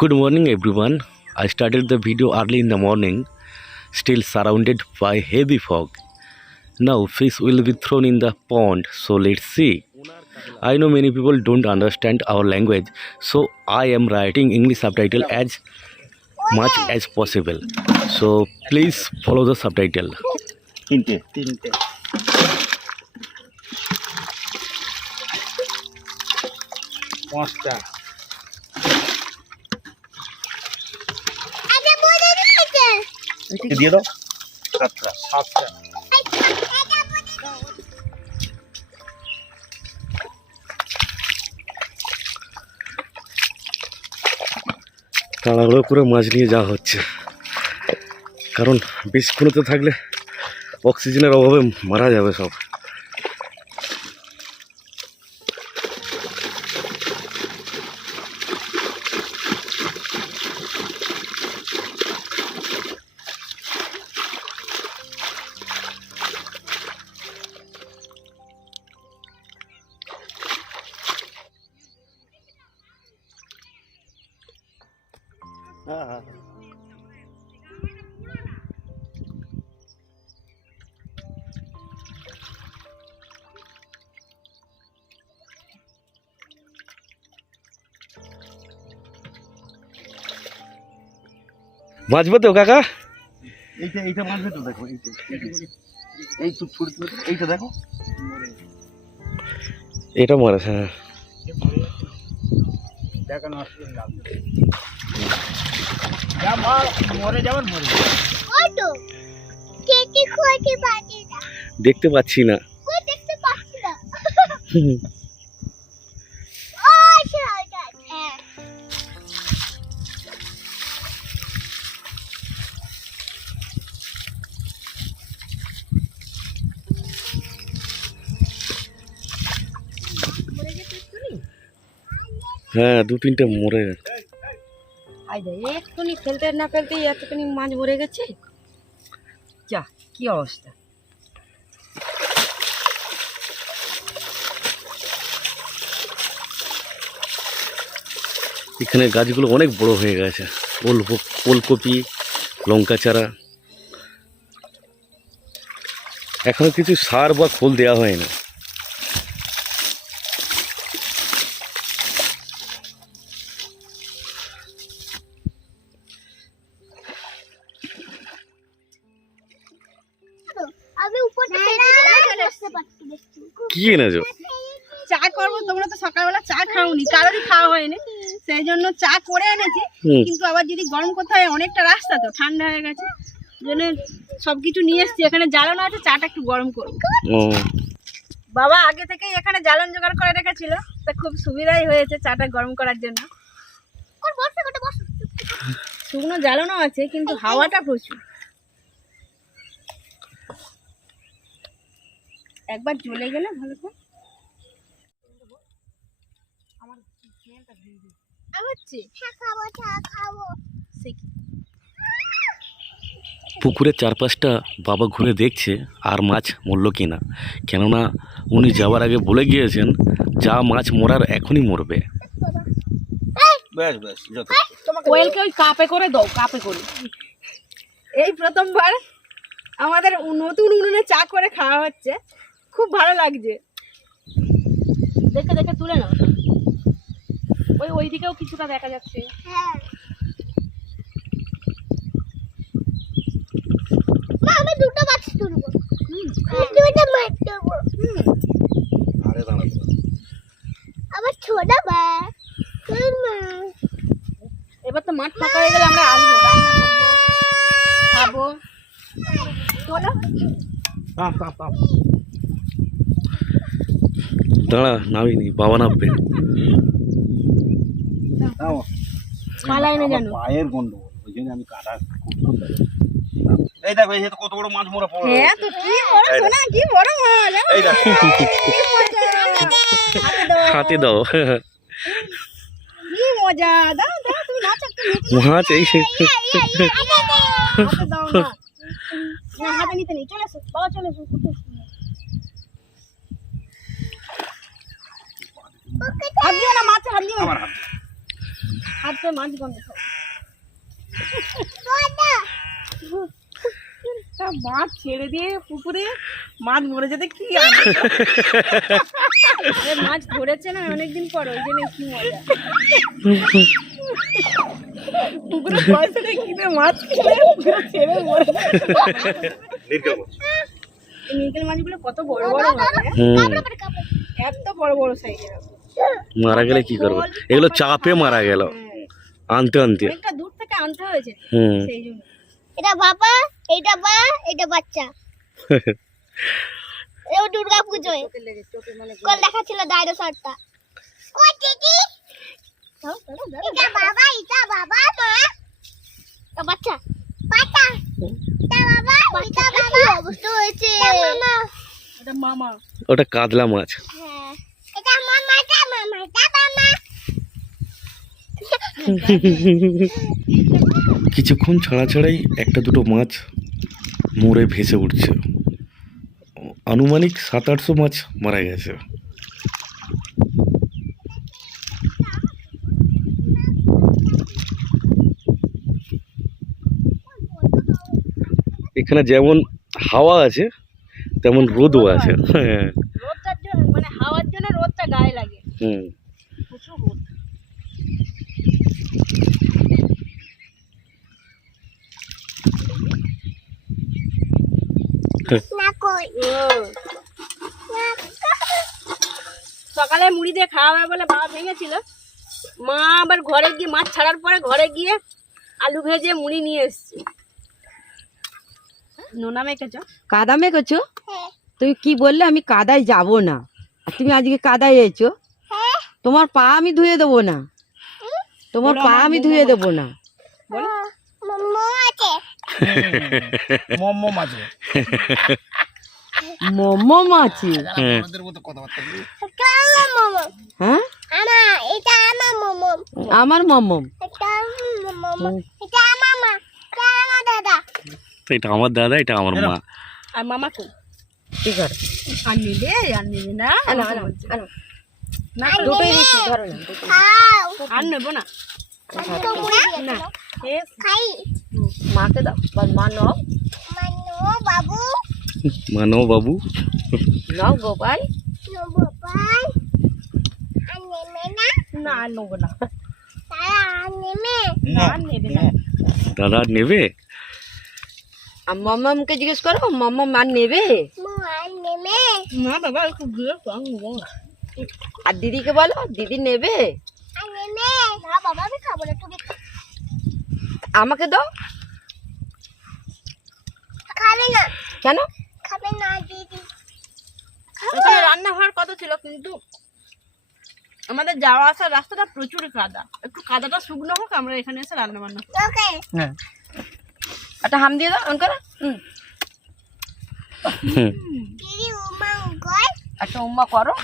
Good morning everyone. I started the video early in the morning, still surrounded by heavy fog. Now fish will be thrown in the pond, so let's see. I know many people don't understand our language, so I am writing English subtitle as much as possible. So please follow the subtitle. তিনটে পাঁচটা দিয়ে দাও সাতটা তাড়াহুড়ো করে মাছ নিয়ে যাওয়া হচ্ছে, কারণ বেশিক্ষণতে থাকলে অক্সিজেনের অভাবে মারা যাবে সব। বাঁচবে তো কাকা? এইটা মারবে তো, দেখো এই তো ছোট এইটা দেখো, এটা মারে। হ্যাঁ, দেখানো আসলে লাভ নেই। যা মরে যাবেন মরে দেখতে পাচ্ছি না। হ্যাঁ, দু তিনটে মরে গেছে। এক্ষুনি ফেলতে না ফেলতেই এতখানি মাছ মরে গেছে। যা, কি অবস্থা! এখানে গাছগুলো অনেক বড় হয়ে গেছে। ওলকপি, লঙ্কা চারা, এখনো কিছু সার বা খোল দেওয়া হয়নি। কি এনেছো? চা করবো, তোমরা তো সকালবেলা চা খাওনি, কারোরই খাওয়া হয়নি, সেই জন্য চা করে এনেছি। কিন্তু আবার যদি গরম করতে হয়, অনেকটা রাস্তা তো ঠান্ডা হয়ে গেছে, জন্য সবকিছু নিয়ে এসছি। এখানে জ্বালানো আছে, চাটা একটু গরম করবো। বাবা আগে থেকেই এখানে জ্বালান জোগাড় করে রেখেছিল, তা খুব সুবিধাই হয়েছে চাটা গরম করার জন্য। শুকনো জ্বালানো আছে, কিন্তু হাওয়াটা প্রচুর। একবার জ্বলে গেলে ভালো তো। পুকুরের চারপাশটা বাবা ঘুরে দেখছে আর মাছ মরল কিনা, কেননা উনি যাওয়ার আগে বলে গিয়েছেন যা মাছ মরার এখনই মরবে। কোয়েলকে ওই কাপে করে দাও, কাপে করে। এই প্রথমবার আমাদের নতুন উনুনে চা করে খাওয়া হচ্ছে, খুব ভালো লাগছে। দেখে দেখে তুলে নাও, ওইদিকেও কিছুটা দেখা যাচ্ছে। আমি দুটো মাছ তুলবো, আবার ছোট মাছ। এবার তো মাঠ ফাঁকা হয়ে গেলে আমরা আসবো, রান্না করবো, খাবো। চলো দাঁড়া, নামিনি, বাবা নামবে। মালা এনে জানো পায়ের গন্ডগোল, ওই জন্য আমি কাটা। এই দেখো, এই কত বড় মাছ মরে পড়ে। হ্যাঁ তো কি বড় সোনা, কি বড় মাছ! এই দেখো, হাতে দাও। কি মজা! দাও দাও, তুমি নাচ একটু মাছ এই দাও না। না, হাতে নিতে নেই, চলে এসো বাবা, চলে এসো। হাত দিও না, মাছ হাত দিও না। হাত পে মাছ গন্ধ খাও। মাছ ছেড়ে দিয়ে পুকুরে মাছ মরে যেতে কি মাছ ধরেছে না অনেকদিন পর, ওই জন্য কি মজা। পুকুরে পয়সা দিয়ে কিনে মাছ কিনে ছেড়ে মরে নিকেল মাছগুলো কত বড় বড় হয়, এত বড় বড় সাইজের। মারা গেলে কি করবো, এগুলো চাপে মারা গেল আনতে আনতে, অনেকটা দূর থেকে আনতে হয়েছে সেই জন্য। এটা বাবা, এটা মা, এটা বাচ্চা। এও দুর্গা পুজোয় কল দেখাচ্ছিল ডাইনোসরটা। কই দিদি? এটা বাবা, এটা বাবা, মা, এটা বাচ্চা, বাচ্চা, এটা বাবা, এটা বাবা। অবস্থা হয়েছে। এটা মামা। ওটা কাতলা মাছ। হ্যাঁ, এটা মামা, এটা মামা, এটা মামা। কিছুক্ষণ ছাড়া ছাড়াই একটা দুটো মাছ মরে ভেসে উঠছে। আনুমানিক 700-800 মাছ মারা গেছে। এখানে যেমন হাওয়া আছে তেমন রোদও আছে। হ্যাঁ, রোদটার জন্য মানে হাওয়ার জন্য রোদটা গায়ে লাগে, হুম। প্রচুর রোদ। না কই। সকালে মুড়ি দিয়ে খাওয়া হবে বলে বাবা ভেঙেছিল, মা আবার ঘরে গিয়ে মাছ ছাড়ার পরে ঘরে গিয়ে আলু ভেজে মুড়ি নিয়ে এসছে। নোনা মেখেছো? কাদা মেখেছো? হ্যাঁ, তুমি কি বললে আমি কাদায় যাব না, আর তুমি আজকে কাদায় এসেছো? হ্যাঁ, তোমার পা আমি ধুয়ে দেবো না, তোমার পা আমি ধুয়ে দেবো না। বলো মাম্মা আছে। মম্মম আছে। মোমো মাছি। আমাদের মতো কথাবার্তা বলি। এটা আমার মামা। হ্যাঁ, এটা আমার মামা। আমার মমম। এটা আমার মামা। এটা আমার মা। এটা আমার দাদা। তো এটা আমার দাদা, এটা আমার মা। আর মামা কই? ঠিক আছে, আর নিলে না আনো আনো আনো, না দুটোই দিচ্ছি, ধরো না দুটোই। খাও। আর নেবো না। তো মুড়ি দিয়ে না দাও। এ খাই। মাকে দাও, বল মা নাও, মানো বাবু। মানো বাবু। নাও গোপাই। নো বাবাই। আনেমে না। না আর নেবো না, তারা আনেমে। না আর নেবে না। দাদা নেবে? আর মামামকে জিজ্ঞেস করো, মামাম আর নেবে? মো আনেমে। না বাবা একটু দিয়ে কম নেবো না। আর দিদিকে বলো, দিদি নেবে? আনেমে। না বাবা আমি খাবো না, তুমি খাও। আমাকে দাও। খাবে না। কেন? খাবে না দিদি। এখানে রান্না হওয়ার কথা ছিল, কিন্তু আমাদের যাওয়া আসার রাস্তাটা প্রচুর কাদা। একটু কাদাটা শুকনো হোক, আমরা এখানে এসে রান্না বান্না করব। ওকে। হ্যাঁ, একটা হাম দিয়ে দাও, অন করো। দিদি উমা গয়। একটা উম্মা করো,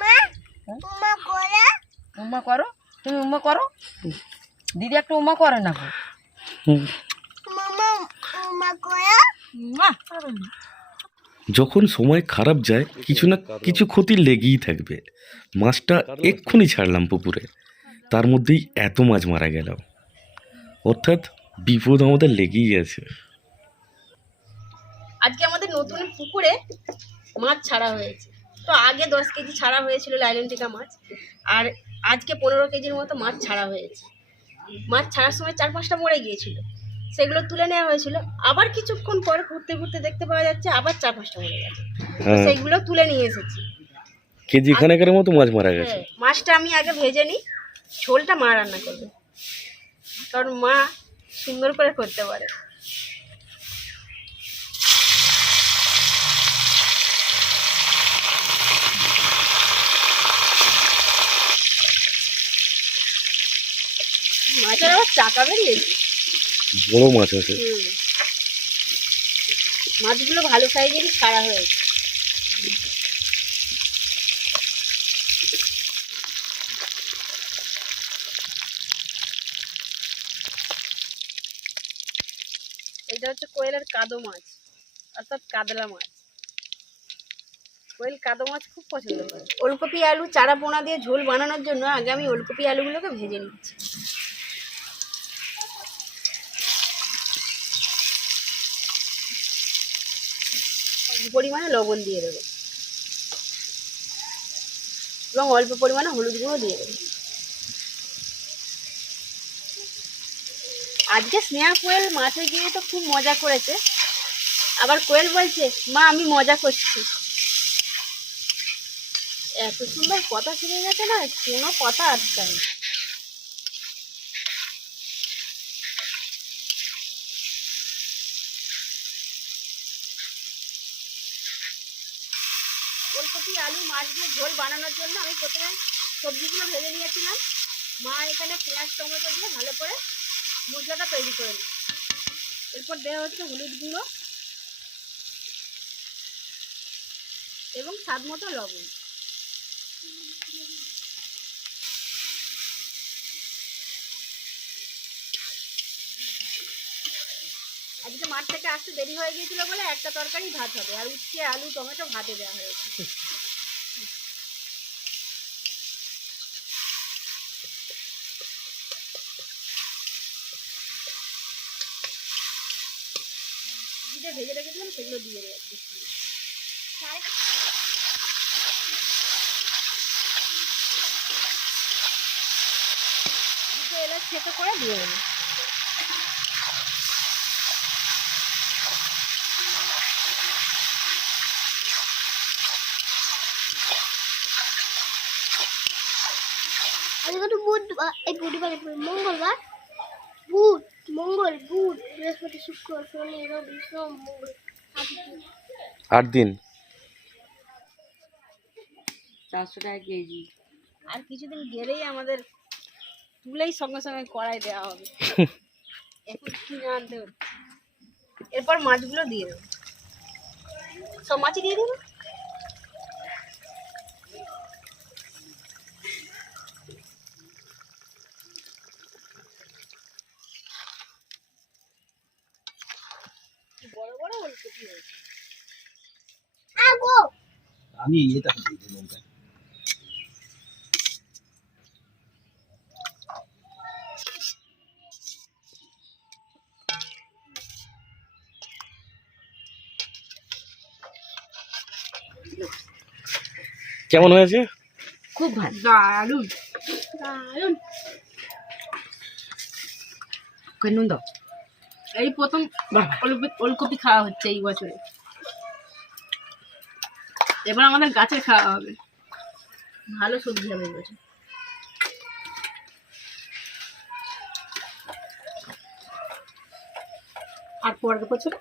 মা উমা গোরা। উম্মা করো, তুমি উম্মা করো। দিদি একটা উম্মা করে না গো। মামা উমা গোরা। মুয়া! যখন সময় খারাপ যায় কিছু না কিছু ক্ষতি লেগেই থাকবে। মাছটা এক্ষুনি ছাড়লাম পুকুরে, তার মধ্যেই এত মাছ মারা গেল। অর্থাৎ বিপদ আমাদের লেগেই আছে। আজকে আমাদের নতুন পুকুরে মাছ ছাড়া হয়েছে। তো আগে 10 কেজি ছাড়া হয়েছিল লাইলেন্টিকা মাছ, আর আজকে 15 কেজির মতো মাছ ছাড়া হয়েছে। মাছ ছাড়ার সময় 4-5টা মরে গিয়েছিল, সেগুলো তুলে নেওয়া হয়েছিল। আবার কিছুক্ষণ পর ঘুরতে ঘুরতে দেখতে পাওয়া যাচ্ছে আবার 4-5টা মরে গেছে, তো হ্যাঁ, সেগুলো তুলে নিয়ে এসেছি। কেজি খানেকের মতো মাছ মারা গেছে। হ্যাঁ, মাছটা আমি আগে ভেজে নিই, ঝোলটা মা রান্না করবে, কারণ মা সুন্দর করে করতে পারে। মাছের আবার চাকা বেরিয়েছে। বড় মাছ আছে। মাছগুলো ভালো সাইজেরই ছাড়া হয়েছে। এটা হচ্ছে কোয়েলের কাদো মাছ, অর্থাৎ কাতলা মাছ। কোয়েল কাদো মাছ খুব পছন্দ করে। ওলকপি আলু চারা পোনা দিয়ে ঝোল বানানোর জন্য আগে আমি ওলকপি আলুগুলোকে ভেজে নিচ্ছি। পরিমাণে লবণ দিয়ে দেবো এবং অল্প পরিমাণে হলুদ গুঁড়ো দিয়ে দেবো। আজকে স্নেহা কোয়েল মাঠে গিয়ে তো খুব মজা করেছে, আবার কোয়েল বলছে মা আমি মজা করছি। এত সুন্দর কথা শুনে গেছে না, কোনো কথা আটকায় না। ফুলকপি আলু মাছ দিয়ে ঝোল বানানোর জন্য আমি প্রথমে সবজিগুলো ভেজে নিয়েছিলাম। মা এখানে পেঁয়াজ টমেটো দিয়ে ভালো করে মশলাটা তৈরি করে নিই। এরপর দেওয়া হচ্ছে হলুদ গুঁড়ো এবং স্বাদ মতো লবণ। আজকে মাঠ থেকে আসতে দেরি হয়ে গিয়েছিল বলে একটা তরকারি ভাত হবে, আর উচ্ছে আলু টমেটো ভাতে দেওয়া হয়েছে। যেটা ভেজে রেখেছিলাম সেগুলো দিয়ে দিচ্ছি। দুটো এলাচ থেতো করে দিয়ে দেবো। আজকে তো বুধবার, এই বুধবার মঙ্গলবার, বুধ মঙ্গল বুধ বৃহস্পতি শুক্র শনি রবি সোম মঙ্গল 8 দিন। 400 টাকা কেজি। আর কিছুদিন গেলেই আমাদের তুলেই সঙ্গে সঙ্গে কড়াই দেওয়া হবে। এখন কিনে আনতে হচ্ছে। এরপর মাছগুলো দিয়ে দেবো, সব মাছই দিয়ে দেবো। বড় বড় ওলকপি হয়েছে। আগো আমি এটা দিয়ে দিলাম। কেমন হয়েছে? খুব ভালো। দারুণ দারুন। নুন দাও। এই প্রথম ওলকপি খাওয়া হচ্ছে এই বছরে। এবার আমাদের গাছে খাওয়া হবে, ভালো সবজি হবে এই বছর। আর পরের বছর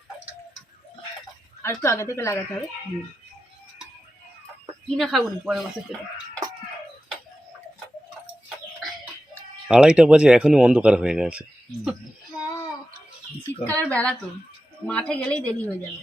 আর একটু আগে থেকে লাগাতে হবে, কিনে খাবো না পরের বছর থেকে। 2:30 বাজে, এখনই অন্ধকার হয়ে গেছে। হ্যাঁ শীতকালের বেলা তো, মাঠে গেলেই দেরি হয়ে যাবে।